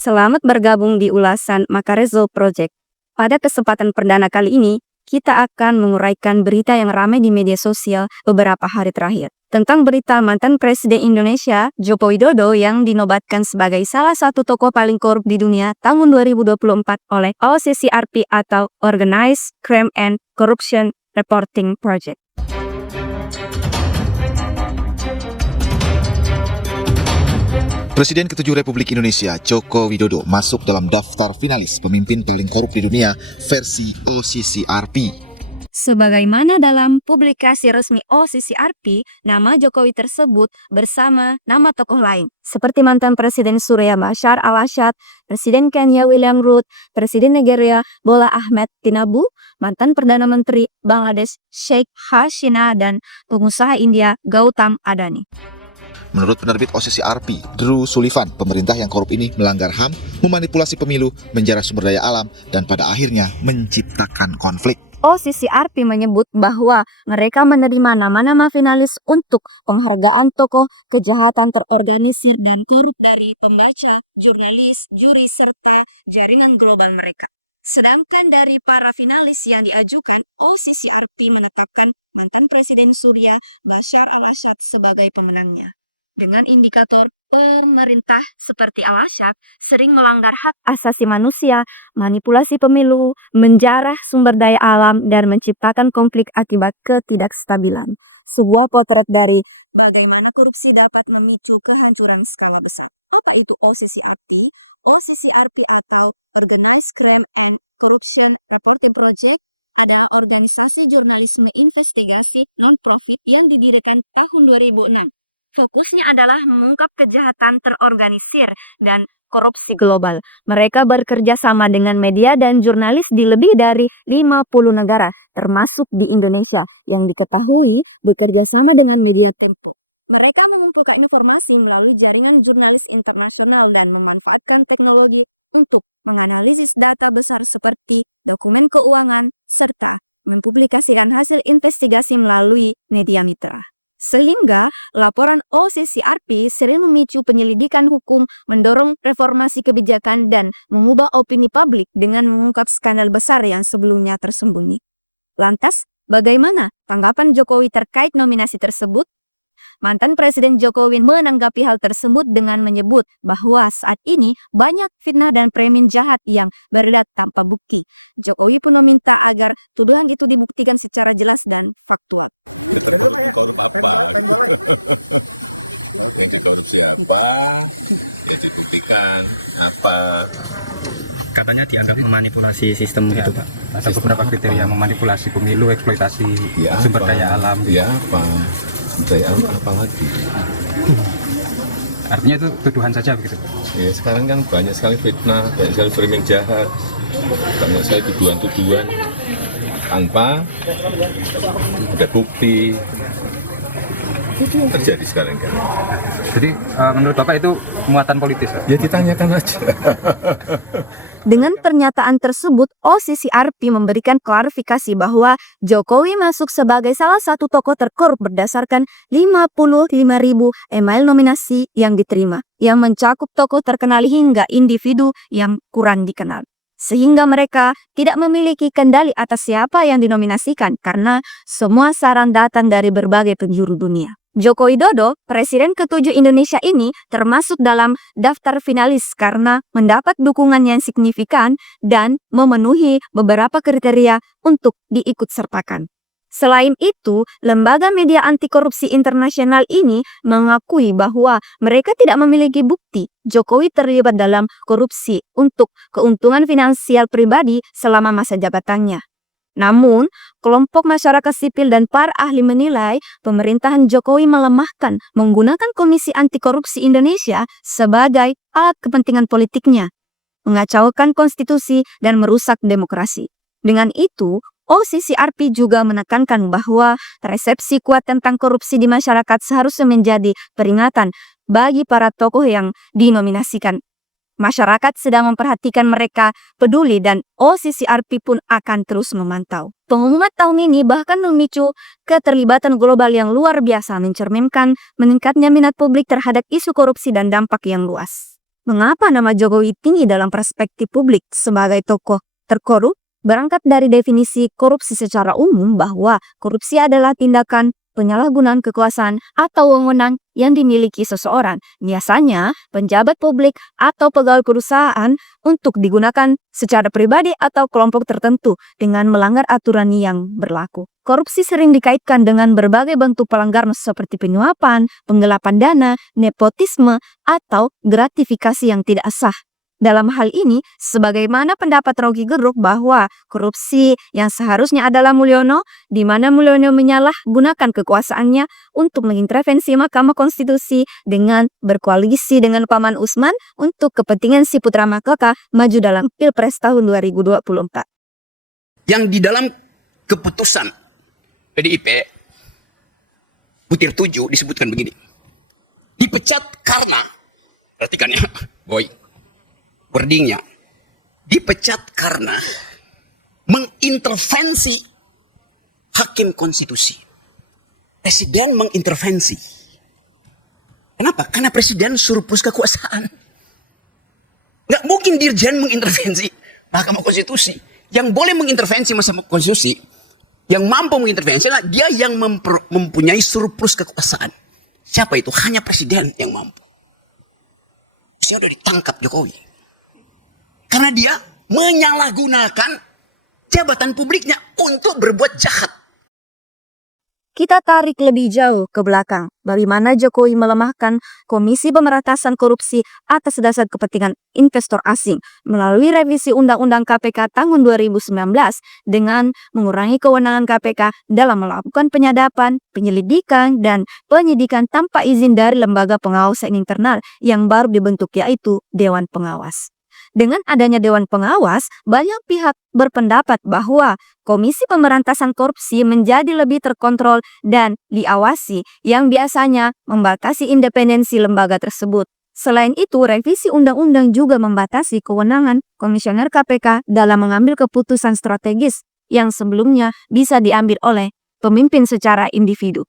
Selamat bergabung di ulasan Makarezo Project. Pada kesempatan perdana kali ini, kita akan menguraikan berita yang ramai di media sosial beberapa hari terakhir. Tentang berita mantan Presiden Indonesia, Joko Widodo yang dinobatkan sebagai salah satu tokoh paling korup di dunia tahun 2024 oleh OCCRP atau Organized Crime and Corruption Reporting Project. Presiden ke-7 Republik Indonesia, Joko Widodo, masuk dalam daftar finalis pemimpin paling korup di dunia versi OCCRP. Sebagaimana dalam publikasi resmi OCCRP, nama Jokowi tersebut bersama nama tokoh lain, seperti mantan Presiden Suriah Bashar al-Assad, Presiden Kenya William Ruto, Presiden Nigeria Bola Ahmed Tinubu, mantan Perdana Menteri Bangladesh Sheikh Hasina, dan pengusaha India Gautam Adani. Menurut penerbit OCCRP, Drew Sullivan, pemerintah yang korup ini melanggar HAM, memanipulasi pemilu, menjarah sumber daya alam, dan pada akhirnya menciptakan konflik. OCCRP menyebut bahwa mereka menerima nama-nama finalis untuk penghargaan tokoh kejahatan terorganisir dan korup dari pembaca, jurnalis, juri, serta jaringan global mereka. Sedangkan dari para finalis yang diajukan, OCCRP menetapkan mantan Presiden Suriah Bashar al-Assad sebagai pemenangnya. Dengan indikator pemerintah seperti al-Assad sering melanggar hak asasi manusia, manipulasi pemilu, menjarah sumber daya alam, dan menciptakan konflik akibat ketidakstabilan. Sebuah potret dari bagaimana korupsi dapat memicu kehancuran skala besar. Apa itu OCCRP? OCCRP atau Organized Crime and Corruption Reporting Project adalah organisasi jurnalisme investigasi non-profit yang didirikan tahun 2006. Fokusnya adalah mengungkap kejahatan terorganisir dan korupsi global. Mereka bekerja sama dengan media dan jurnalis di lebih dari 50 negara, termasuk di Indonesia, yang diketahui bekerja sama dengan media Tempo. Mereka mengumpulkan informasi melalui jaringan jurnalis internasional dan memanfaatkan teknologi untuk menganalisis data besar seperti dokumen keuangan, serta mempublikasikan hasil investigasi melalui media mitra. Sehingga laporan OCCRP sering memicu penyelidikan hukum, mendorong reformasi kebijakan, dan mengubah opini publik dengan mengungkap skandal besar yang sebelumnya tersembunyi. Lantas, bagaimana tanggapan Jokowi terkait nominasi tersebut? Mantan Presiden Jokowi menanggapi hal tersebut dengan menyebut bahwa saat ini banyak fitnah dan framing jahat yang beredar tanpa bukti. Jokowi pun meminta agar tuduhan itu dibuktikan secara jelas dan faktual. Siapa itu buktikan apa Katanya dianggap memanipulasi sistem gitu, Pak. Ada beberapa kriteria memanipulasi pemilu, eksploitasi sumber daya alam. Ya apa? Daya alam apa lagi? Artinya itu tuduhan saja begitu. Ya sekarang kan banyak sekali fitnah, banyak sekali framing jahat, banyak sekali tuduhan-tuduhan tanpa ada bukti. Itu yang terjadi sekarang kan. Jadi menurut Bapak itu muatan politis, Pak? Ya ditanyakan aja. Dengan pernyataan tersebut, OCCRP memberikan klarifikasi bahwa Jokowi masuk sebagai salah satu tokoh terkorup berdasarkan 55.000 email nominasi yang diterima, yang mencakup tokoh terkenal hingga individu yang kurang dikenal. Sehingga mereka tidak memiliki kendali atas siapa yang dinominasikan karena semua saran datang dari berbagai penjuru dunia. Joko Widodo, Presiden ke-7 Indonesia ini termasuk dalam daftar finalis karena mendapat dukungan yang signifikan dan memenuhi beberapa kriteria untuk diikutsertakan. Selain itu, lembaga media anti korupsi internasional ini mengakui bahwa mereka tidak memiliki bukti Jokowi terlibat dalam korupsi untuk keuntungan finansial pribadi selama masa jabatannya. Namun, kelompok masyarakat sipil dan para ahli menilai pemerintahan Jokowi melemahkan menggunakan Komisi Anti Korupsi Indonesia sebagai alat kepentingan politiknya, mengacaukan konstitusi dan merusak demokrasi. Dengan itu, OCCRP juga menekankan bahwa persepsi kuat tentang korupsi di masyarakat seharusnya menjadi peringatan bagi para tokoh yang dinominasikan. Masyarakat sedang memperhatikan mereka peduli dan OCCRP pun akan terus memantau. Pengumuman tahun ini bahkan memicu keterlibatan global yang luar biasa mencerminkan meningkatnya minat publik terhadap isu korupsi dan dampak yang luas. Mengapa nama Jokowi tinggi dalam perspektif publik sebagai tokoh terkorup? Berangkat dari definisi korupsi secara umum bahwa korupsi adalah tindakan penyalahgunaan kekuasaan atau wewenang yang dimiliki seseorang, biasanya pejabat publik atau pegawai perusahaan, untuk digunakan secara pribadi atau kelompok tertentu dengan melanggar aturan yang berlaku. Korupsi sering dikaitkan dengan berbagai bentuk pelanggaran seperti penyuapan, penggelapan dana, nepotisme, atau gratifikasi yang tidak sah. Dalam hal ini, sebagaimana pendapat Rocky Gerung bahwa korupsi yang seharusnya adalah Mulyono, di mana Mulyono menyalahgunakan kekuasaannya untuk mengintervensi Mahkamah Konstitusi dengan berkoalisi dengan Paman Usman untuk kepentingan si putra mahkota maju dalam Pilpres tahun 2024. Yang di dalam keputusan PDIP butir 7 disebutkan begini. Dipecat karena, perhatikan ya, boy. Wordingnya, dipecat karena mengintervensi hakim konstitusi. Presiden mengintervensi. Kenapa? Karena presiden surplus kekuasaan. Nggak mungkin dirjen mengintervensi Mahkamah Konstitusi. Yang boleh mengintervensi Mahkamah Konstitusi, yang mampu mengintervensi adalah dia yang mempunyai surplus kekuasaan. Siapa itu? Hanya presiden yang mampu. Saya sudah ditangkap Jokowi. Karena dia menyalahgunakan jabatan publiknya untuk berbuat jahat. Kita tarik lebih jauh ke belakang, bagaimana Jokowi melemahkan Komisi Pemberantasan Korupsi atas dasar kepentingan investor asing melalui revisi Undang-Undang KPK tahun 2019 dengan mengurangi kewenangan KPK dalam melakukan penyadapan, penyelidikan, dan penyidikan tanpa izin dari lembaga pengawasan internal yang baru dibentuk, yaitu Dewan Pengawas. Dengan adanya Dewan Pengawas, banyak pihak berpendapat bahwa Komisi Pemberantasan Korupsi menjadi lebih terkontrol dan diawasi, yang biasanya membatasi independensi lembaga tersebut. Selain itu, revisi undang-undang juga membatasi kewenangan Komisioner KPK dalam mengambil keputusan strategis yang sebelumnya bisa diambil oleh pemimpin secara individu.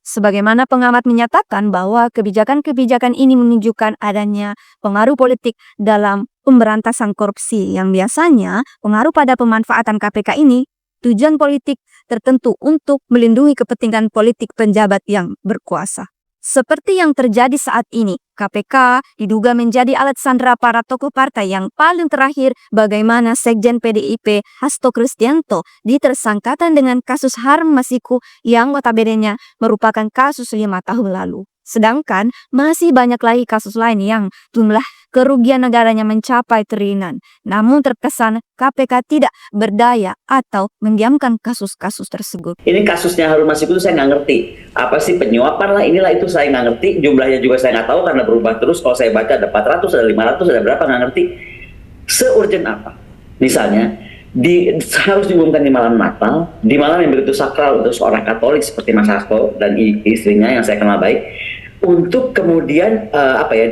Sebagaimana pengamat menyatakan bahwa kebijakan-kebijakan ini menunjukkan adanya pengaruh politik dalam pemberantasan korupsi yang biasanya pengaruh pada pemanfaatan KPK ini tujuan politik tertentu untuk melindungi kepentingan politik penjabat yang berkuasa. Seperti yang terjadi saat ini, KPK diduga menjadi alat sandera para tokoh partai yang paling terakhir, bagaimana Sekjen PDIP Hasto Kristianto ditersangkakan dengan kasus Harun Masiku yang notabene merupakan kasus 5 tahun lalu. Sedangkan masih banyak lagi kasus lain yang jumlah kerugian negaranya mencapai triliunan. Namun terkesan KPK tidak berdaya atau mendiamkan kasus-kasus tersebut. Ini kasusnya Harun Masiku itu saya nggak ngerti. Apa sih penyuapan lah, inilah itu saya nggak ngerti. Jumlahnya juga saya nggak tahu karena berubah terus. Kalau saya baca ada 400, ada 500, ada berapa nggak ngerti. Se-urgent apa? Misalnya, harus diumumkan di malam Natal, di malam yang begitu sakral untuk seorang Katolik seperti Mas Hasto dan istrinya yang saya kenal baik, untuk kemudian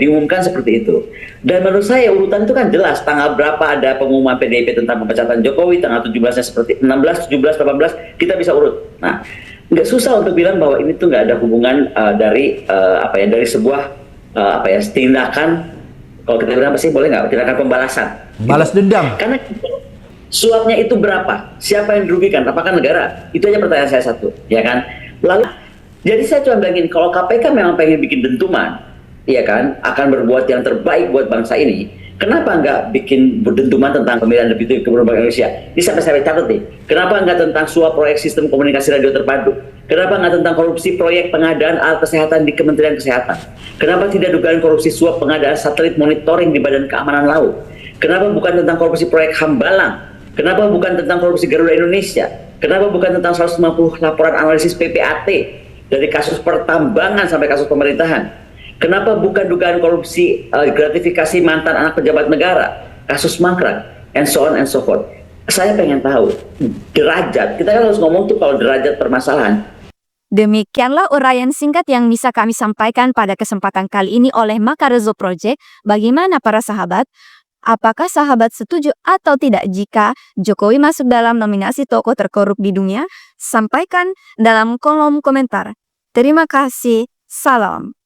diumumkan seperti itu. Dan menurut saya urutan itu kan jelas, tanggal berapa ada pengumuman PDIP tentang pemecatan Jokowi, tanggal 17-nya seperti 16, 17, 18, kita bisa urut. Nah, nggak susah untuk bilang bahwa ini tuh nggak ada hubungan dari sebuah tindakan, kalau kita bilang apa sih, boleh nggak, tindakan pembalasan. Balas dendam. Karena suapnya itu berapa? Siapa yang dirugikan? Apakah negara? Itu aja pertanyaan saya satu, ya kan? Lalu jadi saya cuma bilang gini, kalau KPK memang pengen bikin dentuman, ya kan, akan berbuat yang terbaik buat bangsa ini, kenapa nggak bikin dentuman tentang pemilihan deputi gubernur Bank Indonesia? Ini sampai saya catat nih. Kenapa nggak tentang suap proyek sistem komunikasi radio terpadu? Kenapa nggak tentang korupsi proyek pengadaan alat kesehatan di Kementerian Kesehatan? Kenapa tidak dugaan korupsi suap pengadaan satelit monitoring di Badan Keamanan Laut? Kenapa bukan tentang korupsi proyek Hambalang? Kenapa bukan tentang korupsi Garuda Indonesia? Kenapa bukan tentang 150 laporan analisis PPAT? Dari kasus pertambangan sampai kasus pemerintahan. Kenapa bukan dugaan korupsi gratifikasi mantan anak pejabat negara, kasus mangkrak, and so on and so forth. Saya pengen tahu derajat, kita kan harus ngomong tuh kalau derajat permasalahan. Demikianlah uraian singkat yang bisa kami sampaikan pada kesempatan kali ini oleh Makarezo Project. Bagaimana para sahabat? Apakah sahabat setuju atau tidak jika Jokowi masuk dalam nominasi tokoh terkorup di dunia? Sampaikan dalam kolom komentar. Terima kasih. Salam.